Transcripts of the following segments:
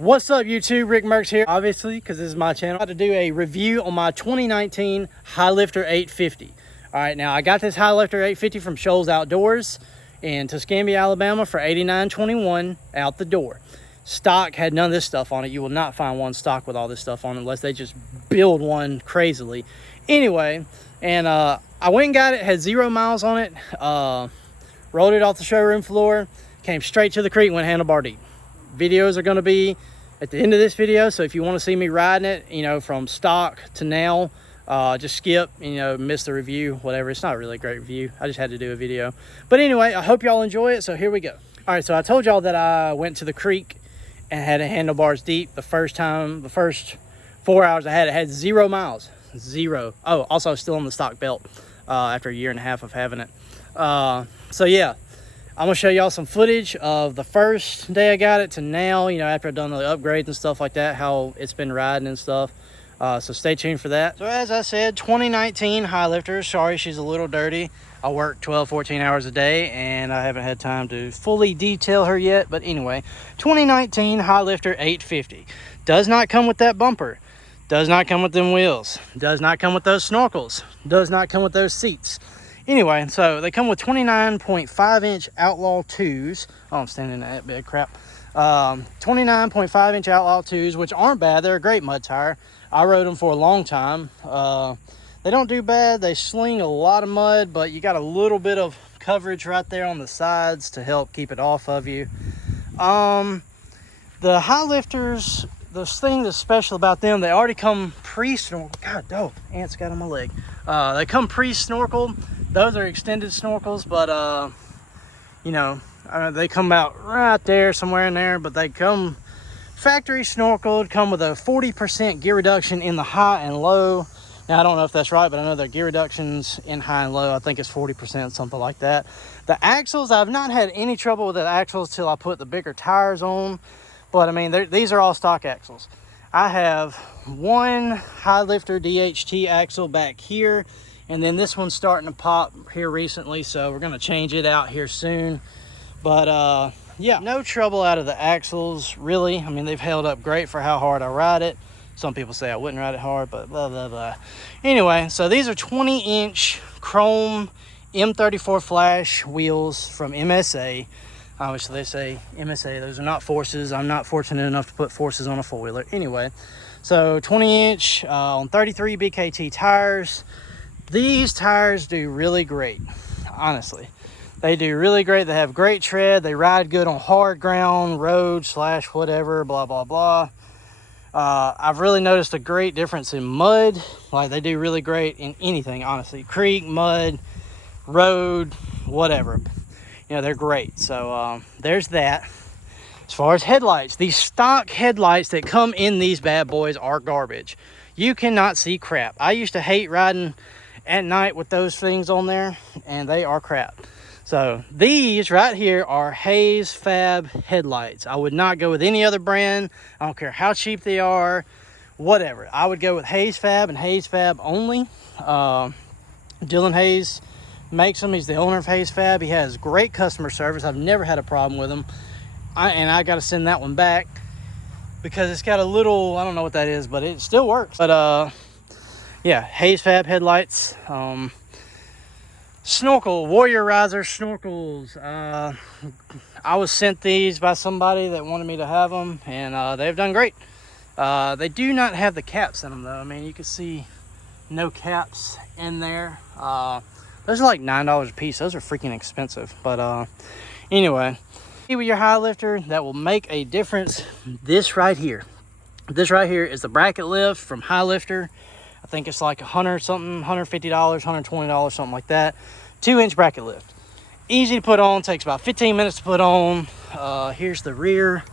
What's up YouTube, Rick Merckx here, obviously, because this is my channel. I'm about to do a review on my 2019 Highlifter 850. All right, now I got this Highlifter 850 from Shoals Outdoors in Tuscany, Alabama for $89.21 out the door. Stock had none of this stuff on it. You will not find one stock with all this stuff on it unless they just build one crazily. Anyway, and I went and got it, had 0 miles on it, rolled it off the showroom floor, came straight to the creek, went handlebar deep. Videos are going to be at the end of this video, so if you want to see me riding it, you know, from stock to now, just skip, you know, miss the review, whatever. It's not really a great review. I just had to do a video. But anyway, I hope y'all enjoy it, so here we go. All right, so I told y'all that I went to the creek and had a handlebars deep the first 4 hours I had 0 miles. 0. Oh, also still on the stock belt after a year and a half of having it. So yeah, I'm gonna show y'all some footage of the first day I got it to now, you know, after I've done the upgrades and stuff like that, how it's been riding and stuff. So stay tuned for that. So as I said, 2019 Highlifter. Sorry, she's a little dirty. I work 12-14 hours a day and I haven't had time to fully detail her yet. But anyway, 2019 Highlifter 850. Does not come with that bumper. Does not come with them wheels. Does not come with those snorkels. Does not come with those seats. Anyway, so they come with 29.5-inch Outlaw 2s. Oh, I'm standing in that big crap. 29.5-inch Outlaw 2s, which aren't bad. They're a great mud tire. I rode them for a long time. They don't do bad. They sling a lot of mud, but you got a little bit of coverage right there on the sides to help keep it off of you. The Highlifters, the thing that's special about them, they already come pre-snorkeled. God, dog, ants got on my leg. They come pre-snorkeled. Those are extended snorkels, but you know, they come out right there, somewhere in there, but they come factory snorkeled, come with a 40% gear reduction in the high and low. Now, I don't know if that's right, but I know their gear reductions in high and low, I think it's 40%, something like that. The axles, I've not had any trouble with the axles till I put the bigger tires on, but I mean, these are all stock axles. I have one Highlifter DHT axle back here, and then this one's starting to pop here recently, so we're going to change it out here soon. But yeah, no trouble out of the axles, really. I mean, they've held up great for how hard I ride it. Some people say I wouldn't ride it hard, but blah, blah, blah. Anyway, so these are 20-inch chrome M34 flash wheels from MSA. Which they say MSA, those are not Forces. I'm not fortunate enough to put Forces on a four-wheeler. Anyway, so 20-inch on 33 BKT tires. These tires do really great, honestly. They do really great. They have great tread. They ride good on hard ground, road / whatever, blah, blah, blah. I've really noticed a great difference in mud. Like, they do really great in anything, honestly. Creek, mud, road, whatever. You know, they're great. So there's that. As far as headlights, these stock headlights that come in these bad boys are garbage. You cannot see crap. I used to hate riding at night with those things on there, and they are crap. So these right here are Hayes Fab headlights. I would not go with any other brand. I don't care how cheap they are, whatever. I would go with Hayes Fab and Hayes Fab only. Dylan Hayes makes them. He's the owner of Hayes Fab. He has great customer service. I've never had a problem with him. I got to send that one back because it's got a little, I don't know what that is, but it still works. But yeah, Hayes Fab headlights. Snorkel, Warrior Riser snorkels. I was sent these by somebody that wanted me to have them, and they've done great. They do not have the caps in them, though. I mean, you can see no caps in there. Those are like $9 a piece. Those are freaking expensive. But anyway, with your Highlifter, that will make a difference. This right here is the bracket lift from Highlifter. I think it's like $100 something, $150, $120, something like that. 2-inch bracket lift. Easy to put on, takes about 15 minutes to put on. Here's the rear.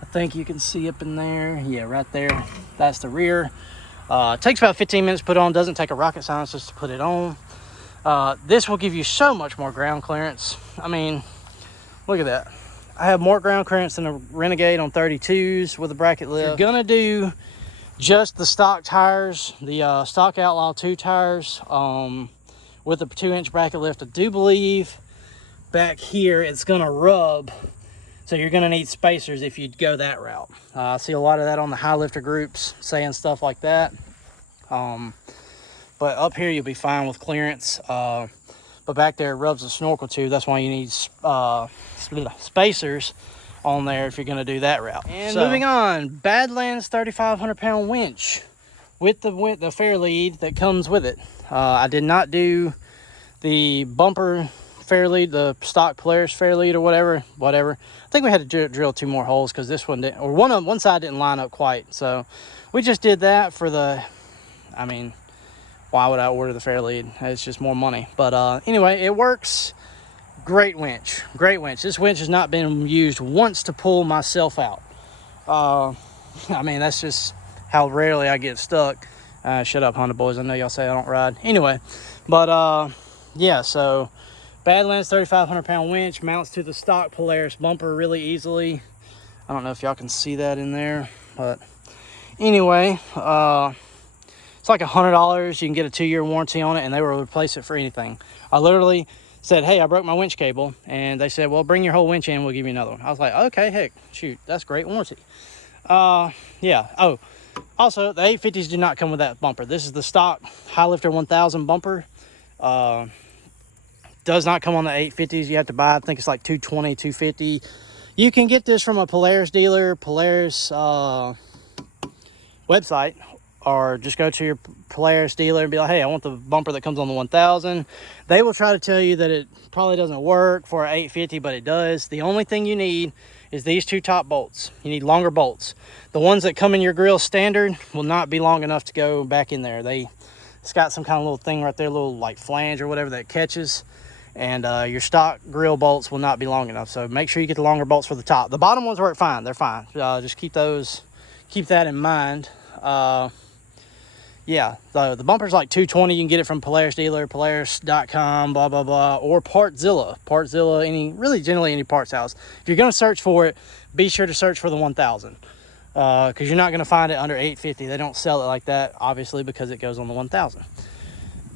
I think you can see up in there. Yeah, right there. That's the rear. Takes about 15 minutes to put on. Doesn't take a rocket science just to put it on. This will give you so much more ground clearance. I mean, look at that. I have more ground clearance than a Renegade on 32s with a bracket lift. If you're gonna do just the stock tires, the stock Outlaw 2 tires with a 2-inch bracket lift, I do believe back here it's gonna rub So you're gonna need spacers if you go that route. I see a lot of that on the Highlifter groups saying stuff like that. But up here you'll be fine with clearance. But back there it rubs the snorkel tube. That's why you need spacers on there if you're gonna do that route. And moving on, Badlands 3,500 pound winch with the fair lead that comes with it. I did not do the bumper fair lead, the stock Polaris fair lead or whatever. I think we had to drill 2 more holes because this one didn't, or one side didn't line up quite. So we just did that for the, I mean, why would I order the fair lead? It's just more money. But anyway, it works. Great winch, great winch. This winch has not been used once to pull myself out. I mean, that's just how rarely I get stuck. Shut up, Honda boys. I know y'all say I don't ride. Anyway, but yeah, so Badlands 3,500 pound winch mounts to the stock Polaris bumper really easily. I don't know if y'all can see that in there, but anyway, it's like $100. You can get a 2-year warranty on it, and they will replace it for anything. I literally said, hey, I broke my winch cable, and they said, well, bring your whole winch in, we'll give you another one. I was like, okay, heck, shoot, that's great warranty. Yeah. Oh, also the 850s do not come with that bumper. This is the stock Highlifter 1000 bumper. Does not come on the 850s. You have to buy, I think it's like $220, $250. You can get this from a Polaris dealer, Polaris website, or just go to your Polaris dealer and be like, hey, I want the bumper that comes on the 1000. They will try to tell you that it probably doesn't work for an 850, but it does. The only thing you need is these 2 top bolts. You need longer bolts. The ones that come in your grill standard will not be long enough to go back in there. It's got some kind of little thing right there, little like flange or whatever that catches. And your stock grill bolts will not be long enough. So make sure you get the longer bolts for the top. The bottom ones work fine. They're fine. Just keep that in mind. Yeah, the bumper's like $220. You can get it from Polaris dealer, Polaris.com, blah, blah, blah, or Partzilla, generally any parts house. If you're going to search for it, be sure to search for the 1000, because you're not going to find it under 850. They don't sell it like that, obviously, because it goes on the 1000.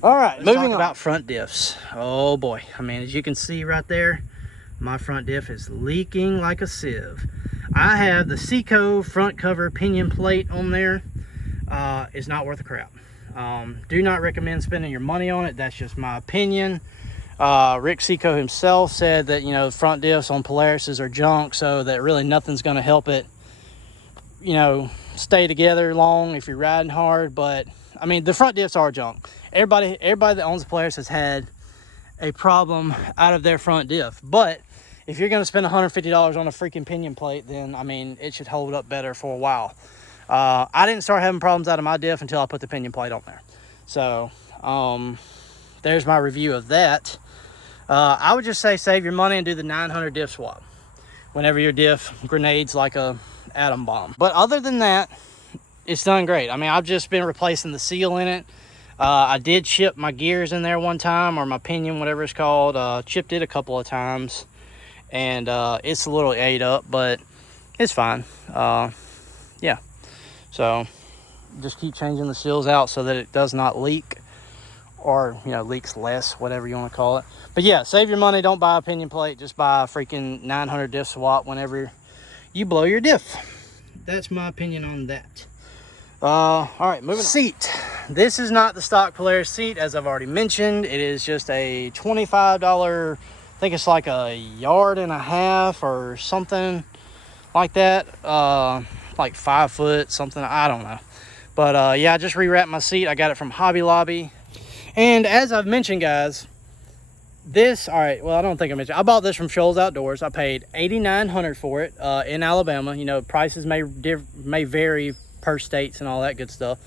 All right, moving on. About front diffs. Oh boy, I mean, as you can see right there, my front diff is leaking like a sieve. I have the Seco front cover pinion plate on there. It's not worth a crap. Do not recommend spending your money on it. That's just my opinion. Rick Seco himself said that, you know, front diffs on Polarises are junk, so that really nothing's going to help it, you know, stay together long if you're riding hard. But I mean, the front diffs are junk. Everybody that owns a Polaris has had a problem out of their front diff. But if you're going to spend $150 on a freaking pinion plate, then I mean, it should hold up better for a while. I didn't start having problems out of my diff until I put the pinion plate on there. So there's my review of that. I would just say save your money and do the 900 diff swap whenever your diff grenades like a atom bomb. But other than that, it's done great. I mean, I've just been replacing the seal in it. I did chip my gears in there one time, or my pinion, whatever it's called. Chipped it a couple of times, and it's a little ate up, but it's fine. Yeah. So just keep changing the seals out so that it does not leak, or, you know, leaks less, whatever you want to call it. But yeah, save your money. Don't buy a pinion plate. Just buy a freaking 900 diff swap whenever you blow your diff. That's my opinion on that. All right, moving on. Seat. This is not the stock Polaris seat, as I've already mentioned. It is just a $25, I think it's like a yard and a half or something like that. Like 5 foot something, I don't know. But yeah, I just rewrapped my seat. I got it from Hobby Lobby. And as I've mentioned, guys, this, all right, well, I don't think I mentioned, I bought this from Shoals Outdoors. I paid $8,900 for it in Alabama. You know, prices may vary per states and all that good stuff.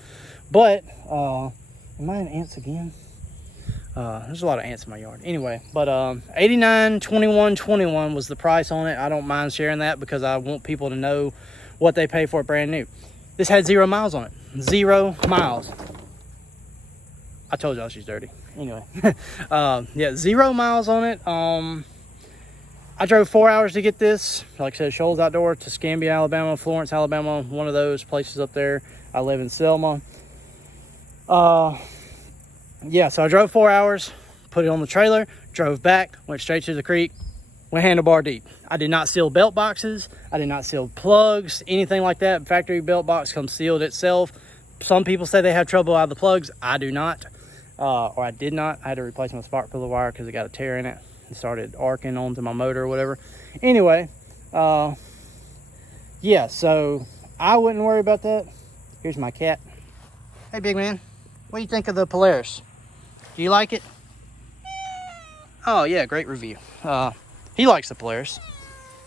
But am I in ants again? There's a lot of ants in my yard. Anyway, but $89, $21, $21 was the price on it. I don't mind sharing that because I want people to know what they pay for it brand new. This had 0 miles on it. 0 miles. I told y'all she's dirty. Anyway, yeah, 0 miles on it. I drove 4 hours to get this. Like I said, Shoals Outdoor, to Scambia, Alabama, Florence, Alabama, one of those places up there. I live in Selma. Yeah, so I drove 4 hours, put it on the trailer, drove back, went straight to the creek, went handlebar deep. I did not seal belt boxes. I did not seal plugs, anything like that. Factory belt box comes sealed itself. Some people say they have trouble out of the plugs. I do not, or I did not. I had to replace my spark plug wire because it got a tear in it. It started arcing onto my motor or whatever. Anyway, yeah, so I wouldn't worry about that. Here's my cat. Hey, big man, what do you think of the Polaris? Do you like it? Oh yeah, great review. He likes the Polaris.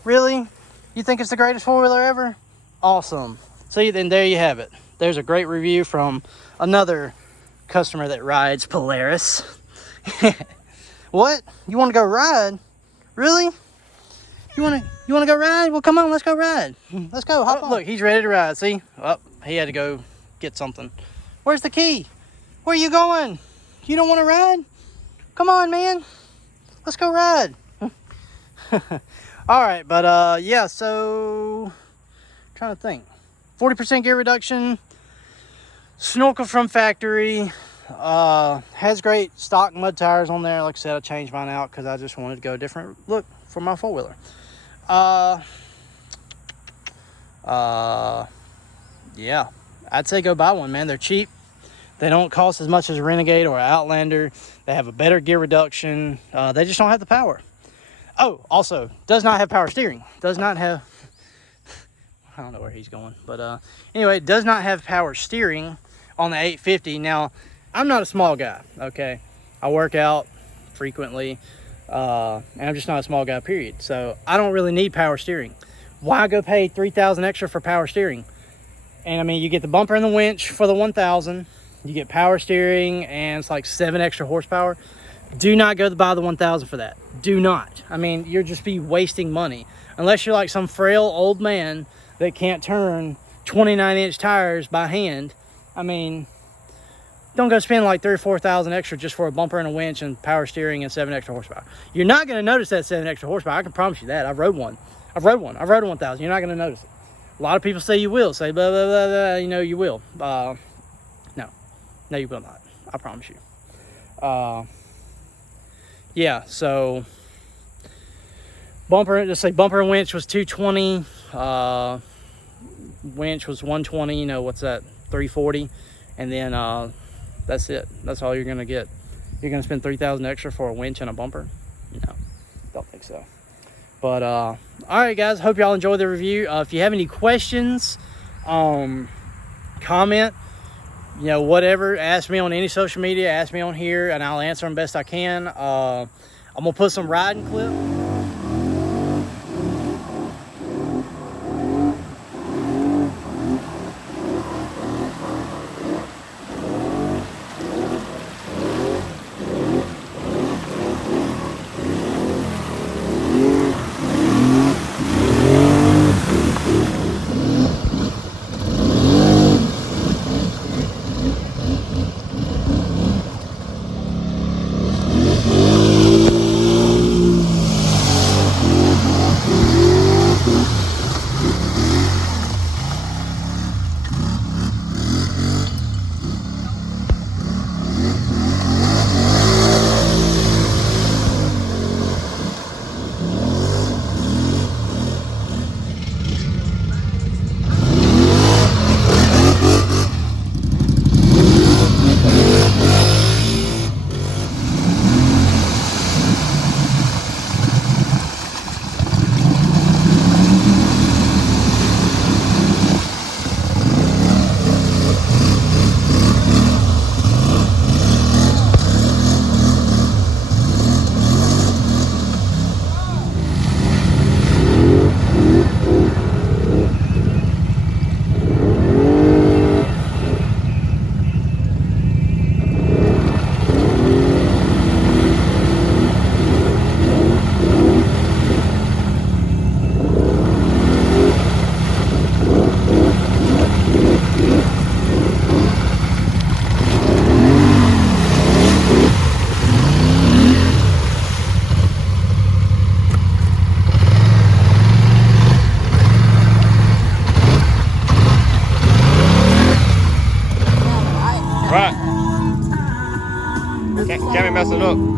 Really? You think it's the greatest four-wheeler ever? Awesome. See, then there you have it. There's a great review from another customer that rides Polaris. What? You want to go ride? Really? You want to go ride? Well, come on, let's go ride. Let's go. Hop on. Look, he's ready to ride. See? Oh, he had to go get something. Where's the key? Where are you going? You don't want to ride? Come on, man. Let's go ride. All right, but yeah, so trying to think. 40% gear reduction, snorkel from factory, has great stock mud tires on there. Like I said, I changed mine out because I just wanted to go a different look for my four-wheeler. Yeah, I'd say go buy one, man. They're cheap. They don't cost as much as a Renegade or an Outlander. They have a better gear reduction. They just don't have the power. Oh, also, does not have power steering. Does not have, I don't know where he's going. But anyway, does not have power steering on the 850. Now, I'm not a small guy, okay? I work out frequently, and I'm just not a small guy, period. So I don't really need power steering. Why go pay $3,000 extra for power steering? And I mean, you get the bumper and the winch for the 1,000. You get power steering, and it's like 7 extra horsepower. Do not go to buy the 1,000 for that. Do not. I mean, you'll just be wasting money. Unless you're like some frail old man that can't turn 29-inch tires by hand. I mean, don't go spend like 3,000 or 4,000 extra just for a bumper and a winch and power steering and 7 extra horsepower. You're not going to notice that 7 extra horsepower. I can promise you that. I've rode one. I've rode a 1,000. You're not going to notice it. A lot of people say you will. Say blah, blah, blah, blah. You know, you will. No, you will not. I promise you. Yeah, so just say bumper and winch was 220. Winch was 120. You know, what's that? 340. And then that's it. That's all you're going to get. You're going to spend 3,000 extra for a winch and a bumper? No, don't think so. But all right, guys, hope y'all enjoyed the review. If you have any questions, comment, you know, whatever, ask me on any social media, ask me on here, and I'll answer them best I can. I'm gonna put some riding clip. Can't be messing up.